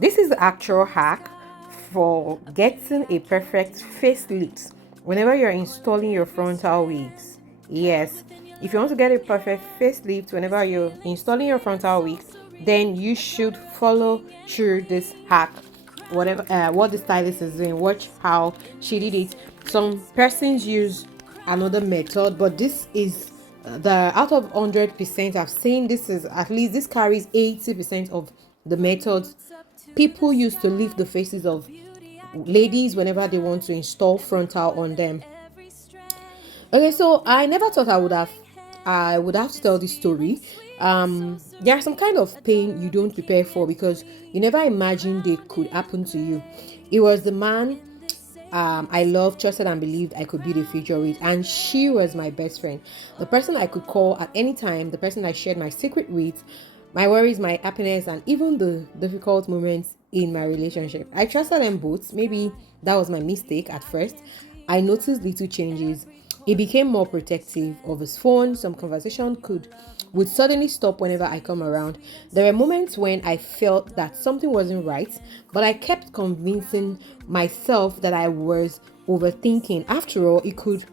This is the actual hack for getting a perfect facelift whenever you're installing your frontal wigs. Yes, if you want to get a perfect facelift whenever you're installing your frontal wigs, then you should follow through this hack. Whatever what the stylist is doing, watch how she did it. Some persons use another method, but this is the out of 100% I've seen, this is at least this carries 80% of the methods people used to lift the faces of ladies whenever they want to install frontal on them. Okay, so I never thought I would have to tell this story. There are some kind of pain you don't prepare for because you never imagined they could happen to you. It was the man I loved, trusted, and believed I could be the future with, and she was my best friend, the person I could call at any time, the person I shared my secret with, my worries, my happiness, and even the difficult moments in my relationship. I trusted them both. Maybe that was my mistake at first. I noticed little changes. He became more protective of his phone. Some conversation would suddenly stop whenever I come around. There were moments when I felt that something wasn't right, but I kept convincing myself that I was overthinking. After all, it could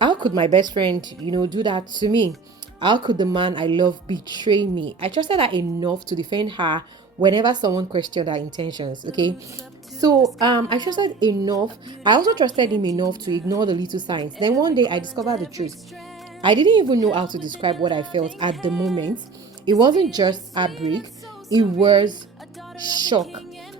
how could my best friend, do that to me? How could the man I love betray me? I trusted her enough to defend her whenever someone questioned her intentions. Okay. So I trusted enough. I also trusted him enough to ignore the little signs. Then one day I discovered the truth. I didn't even know how to describe what I felt at the moment. It wasn't just heartbreak, it was shock.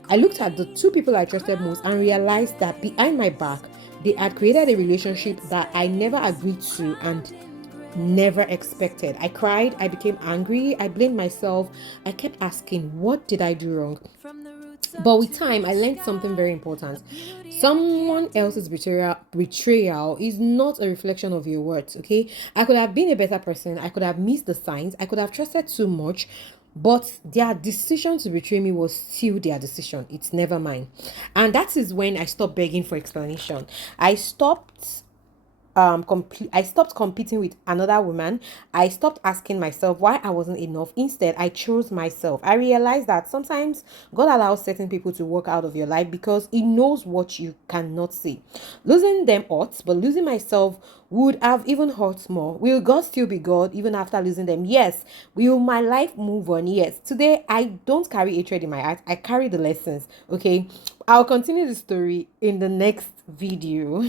I looked at the two people I trusted most and realized that behind my back, they had created a relationship that I never agreed to and never expected. I cried, I became angry, I blamed myself. I kept asking, what did I do wrong? But with time, I learned something very important. Someone else's betrayal is not a reflection of your worth, okay? I could have been a better person. I could have missed the signs. I could have trusted too much. But their decision to betray me was still their decision. It's never mine. And that is when I stopped begging for explanation. I stopped competing with another woman. I stopped asking myself why I wasn't enough. Instead, I chose myself. I realized that sometimes God allows certain people to walk out of your life because He knows what you cannot see. Losing them hurts, but losing myself would have even hurt more. Will God still be God even after losing them? Yes. Will my life move on? Yes. Today I don't carry hatred in my heart. I carry the lessons. Okay. I'll continue the story in the next video.